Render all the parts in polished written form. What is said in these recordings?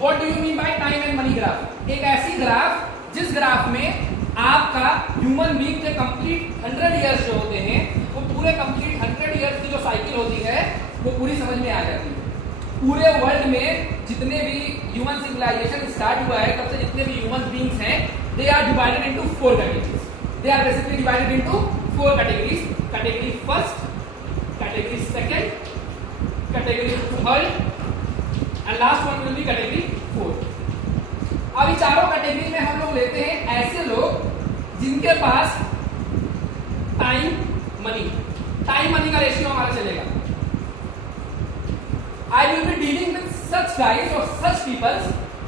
What do you mean by time and money graph? एक ऐसी graph जिस graph में आपका ह्यूमन बीइंग के कंप्लीट 100 इयर्स जो होते हैं, वो पूरे कंप्लीट 100 इयर्स की जो साइकिल होती है वो पूरी समझ में आ जाती है। पूरे वर्ल्ड में जितने भी ह्यूमन सिविलाइजेशन स्टार्ट हुआ है तब से जितने भी ह्यूमन बीइंग्स हैं, they are divided into 4 categories. They are basically divided into 4 categories. Category first, category second, category third and last one will be category fourth. अब ये चारों कैटेगरी में हम लोग लेते हैं ऐसे लोग जिनके पास टाइम मनी का रेशियो हमारा चलेगा। I will be dealing with such guys और सच पीपल्स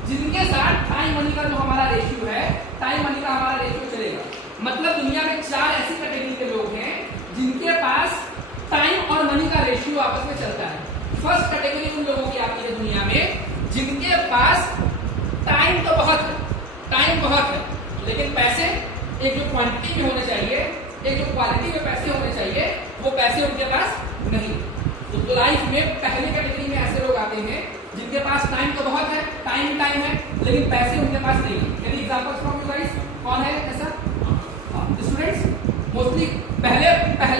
जिनके साथ टाइम मनी का जो हमारा रेशियो है, टाइम मनी का हमारा रेशियो चलेगा। मतलब दुनिया में 4 ऐसी कैटेगरी के लोग हैं जिनके पास टाइम और मनी का रेशियो आपस में चलता है। फर्स्ट कैटेगरी उन लोगों की आती है दुनिया में जिनके पास टाइम तो बहुत है, लेकिन पैसे एक जो क्वांटिटी में होने चाहिए, एक जो क्वालिटी में पैसे होने चाहिए, वो पैसे उनके पास नहीं। तो लाइफ में पहले कैटेगरी में ऐसे लोग आते हैं जिनके पास टाइम तो बहुत है, टाइम है, लेकिन पैसे उनके पास नहीं है। यानी एग्जांपल्स फ्रॉम यू गाइस, कौन है ऐसा? स्टूडेंट्स। मोस्टली पहले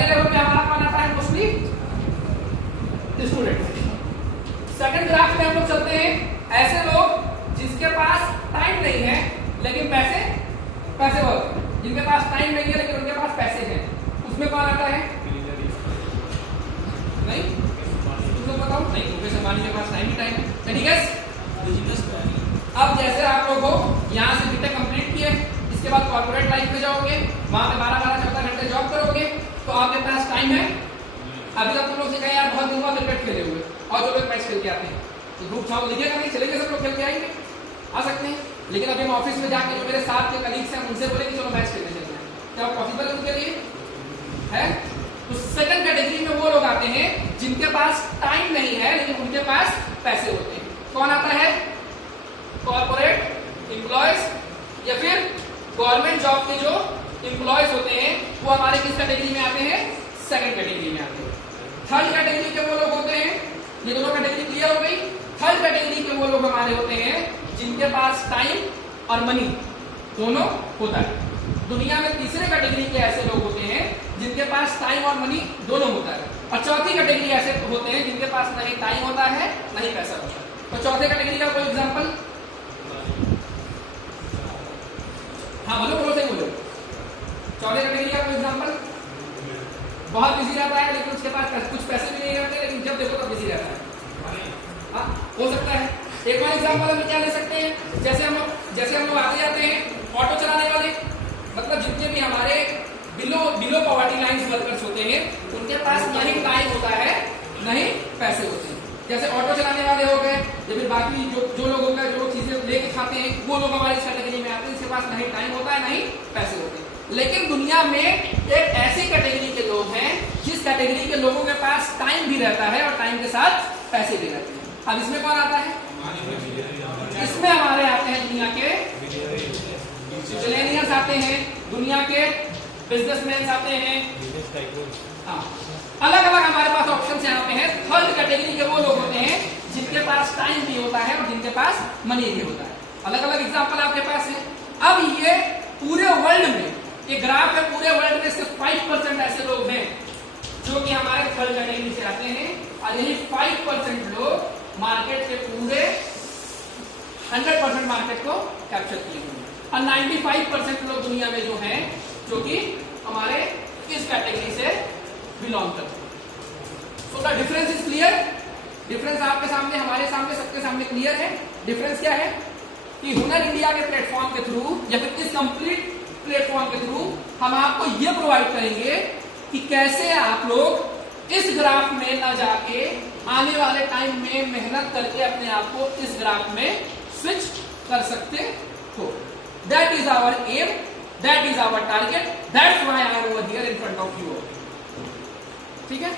लेवल पे हमारा कौन आता है? Mostly students. सेकंड ग्राफ में हम लोग चलते हैं ऐसे लोग जिसके पास टाइम नहीं है लेकिन पैसे बहुत, जिनके पास टाइम नहीं है लेकिन उनके पास पैसे हैं। उसमें कौन आता है? नहीं, तुम लोग बताओ। नहीं, मुकेश अंबानी के पास टाइम है। ठीक है। अब जैसे आप लोग हो यहाँ से बीटेक कंप्लीट किए, इसके बाद कॉर्पोरेट लाइफ में जाओगे, वहां पे 12-14 घंटे जॉब करोगे, तो आपके पास टाइम है। अभी तक तुम लोग से कहें यार बहुत दिन हुआ क्रिकेट खेले हुए, और जो लोग मैच खेल के आते हैं तो ग्रुप छाव लिखेगा नहीं, चलेंगे सब लोग खेल के आएंगे, आ सकते हैं। लेकिन अभी हम ऑफिस में जाके जो मेरे साथ के कलीग्स हैं उनसे बोले कि चलो मैच खेलने चलते हैं, क्या पॉसिबल है उनके लिए? है। तो सेकंड कैटेगरी में वो लोग आते हैं जिनके पास टाइम नहीं है लेकिन उनके पास पैसे होते हैं। कौन आता है? कॉर्पोरेट एम्प्लॉयज या फिर गवर्नमेंट जॉब के जो एम्प्लॉयज होते हैं वो हमारे किस कैटेगरी में आते हैं? सेकंड कैटेगरी में आते हैं। थर्ड कैटेगरी के वो लोग होते हैं, ये दोनों कैटेगरी क्लियर हो गई। थर्ड कैटेगरी के वो लोग हमारे होते हैं जिनके पास टाइम और मनी दोनों होता है। दुनिया में तीसरे कैटेगरी के ऐसे लोग होते हैं जिनके पास टाइम और मनी दोनों होता है। और चौथी कैटेगरी ऐसे होते हैं जिनके पास नहीं टाइम होता है नहीं पैसा होता है। तो चौथे कैटेगरी का कोई एग्जांपल? हाँ बोलो सही बोलो। चौथे कैटेगरी का कोई एग्जांपल? बहुत बिजी रहता है लेकिन उसके पास कुछ पैसे भी नहीं रहते, लेकिन जब देखो तब बिजी रहता है। हाँ, हो सकता है। एक और एग्जांपल हम क्या ले सकते हैं, जैसे हम लोग आगे जाते हैं, ऑटो चलाने वाले, मतलब जितने भी हमारे बिलो पॉवर्टी लाइन वर्कर्स होते हैं उनके पास नहीं टाइम होता है नहीं पैसे होते हैं। जैसे ऑटो चलाने वाले हो गए या फिर बाकी जो लोग हो गए जो चीजें लेके खाते हैं, वो लोग हमारे इस कैटेगरी में आते हैं, जिसके पास नहीं टाइम होता है नहीं पैसे होते हैं। लेकिन दुनिया में एक ऐसी कैटेगरी के लोग हैं जिस कैटेगरी के लोगों के पास टाइम भी रहता है और टाइम के साथ पैसे भी रहते हैं। अब इसमें कौन आता है? इसमें हमारे आते हैं दुनिया के मिलेनियर्स आते हैं, दुनिया के बिजनेसमैन आते हैं। हाँ, अलग अलग हमारे पास ऑप्शन यहाँ पे हैं। थर्ड कैटेगरी के वो लोग होते हैं जिनके पास टाइम भी होता है और जिनके पास मनी भी होता है। अलग अलग एग्जांपल आपके पास है। अब ये पूरे वर्ल्ड में ये ग्राफ है, पूरे वर्ल्ड में सिर्फ 5% ऐसे लोग हैं जो कि हमारे थर्ड कैटेगरी से आते हैं, और यही 5% लोग मार्केट के पूरे 100% मार्केट को कैप्चर किए हुए हैं। और 95% लोग दुनिया में जो हैं जो कि हमारे इस कैटेगरी से बिलोंग करते हैं। So the difference is clear. Difference आपके सामने, हमारे सामने, सबके सामने क्लियर है। डिफरेंस क्या है कि हुनर इंडिया के प्लेटफॉर्म के थ्रू या फिर इस कंप्लीट प्लेटफॉर्म के थ्रू हम आपको ये प्रोवाइड करेंगे कि कैसे आप लोग इस ग्राफ में न जाके आने वाले टाइम में मेहनत करके अपने आप को इस ग्राफ में स्विच कर सकते हो। That is our aim, that is our target, that's why I am over here in front of you. ठीक है।